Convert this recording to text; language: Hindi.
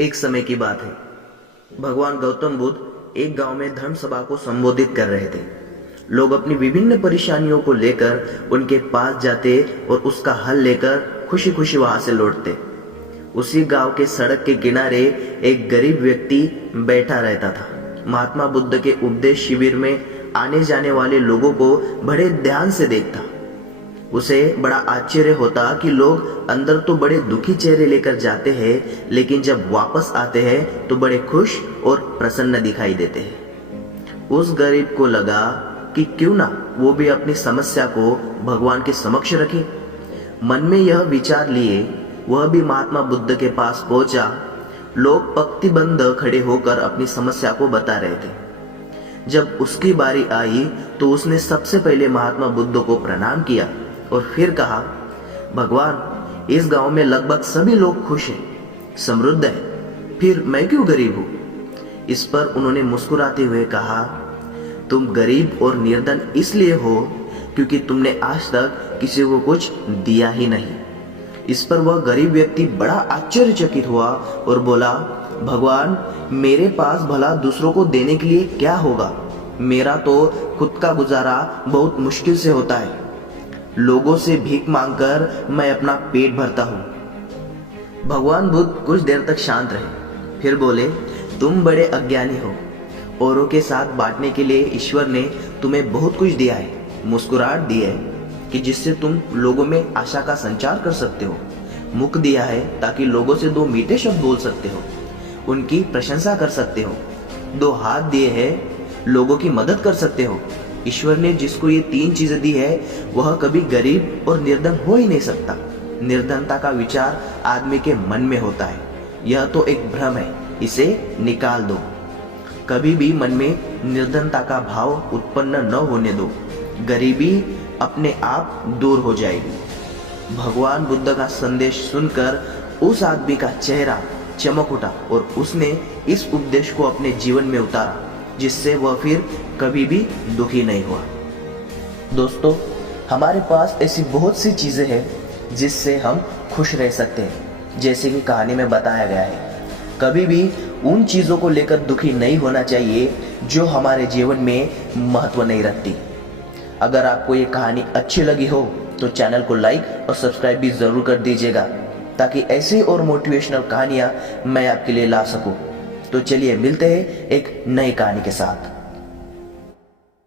एक समय की बात है। भगवान गौतम बुद्ध एक गांव में धर्म सभा को संबोधित कर रहे थे। लोग अपनी विभिन्न परेशानियों को लेकर उनके पास जाते और उसका हल लेकर खुशी खुशी वहां से लौटते। उसी गांव के सड़क के किनारे एक गरीब व्यक्ति बैठा रहता था। महात्मा बुद्ध के उपदेश शिविर में आने जाने वाले लोगों को बड़े ध्यान से देखता। उसे बड़ा आश्चर्य होता कि लोग अंदर तो बड़े दुखी चेहरे लेकर जाते हैं, लेकिन जब वापस आते हैं तो बड़े खुश और प्रसन्न दिखाई देते हैं। उस गरीब को लगा कि क्यों ना वो भी अपनी समस्या को भगवान के समक्ष रखे। मन में यह विचार लिए वह भी महात्मा बुद्ध के पास पहुंचा। लोग पंक्तिबद्ध खड़े होकर अपनी समस्या को बता रहे थे। जब उसकी बारी आई तो उसने सबसे पहले महात्मा बुद्ध को प्रणाम किया और फिर कहा, भगवान, इस गांव में लगभग सभी लोग खुश हैं, समृद्ध हैं, फिर मैं क्यों गरीब हूं? इस पर उन्होंने मुस्कुराते हुए कहा, तुम गरीब और निर्धन इसलिए हो क्योंकि तुमने आज तक किसी को कुछ दिया ही नहीं। इस पर वह गरीब व्यक्ति बड़ा आश्चर्यचकित हुआ और बोला, भगवान, मेरे पास भला दूसरों को देने के लिए क्या होगा? मेरा तो खुद का गुजारा बहुत मुश्किल से होता है। लोगों से भीख मांगकर मैं अपना पेट भरता हूं। भगवान बुद्ध कुछ देर तक शांत रहे, फिर बोले, तुम बड़े अज्ञानी हो। औरों के साथ बांटने के लिए ईश्वर ने तुम्हें बहुत कुछ दिया है, मुस्कुराहट दी है कि जिससे तुम लोगों में आशा का संचार कर सकते हो, मुख दिया है ताकि लोगों से दो मीठे शब्द बोल सकते हो, उनकी प्रशंसा कर सकते हो, दो हाथ दिए हैं, लोगों की मदद कर सकते हो। ईश्वर ने जिसको ये तीन चीजें दी है वह कभी गरीब और निर्धन हो ही नहीं सकता। निर्धनता का विचार आदमी के मन में होता है, यह तो एक भ्रम है, इसे निकाल दो। कभी भी मन में निर्धनता का भाव उत्पन्न न होने दो, गरीबी अपने आप दूर हो जाएगी। भगवान बुद्ध का संदेश सुनकर उस आदमी का चेहरा चमक उठा और उसने इस उपदेश को अपने जीवन में उतारा, जिससे वह फिर कभी भी दुखी नहीं हुआ। दोस्तों, हमारे पास ऐसी बहुत सी चीजें हैं जिससे हम खुश रह सकते हैं, जैसे कि कहानी में बताया गया है। कभी भी उन चीजों को लेकर दुखी नहीं होना चाहिए जो हमारे जीवन में महत्व नहीं रखती। अगर आपको ये कहानी अच्छी लगी हो तो चैनल को लाइक और सब्सक्राइब भी जरूर कर दीजिएगा, ताकि ऐसी और मोटिवेशनल कहानियां मैं आपके लिए ला सकूं। तो चलिए मिलते हैं एक नई कहानी के साथ।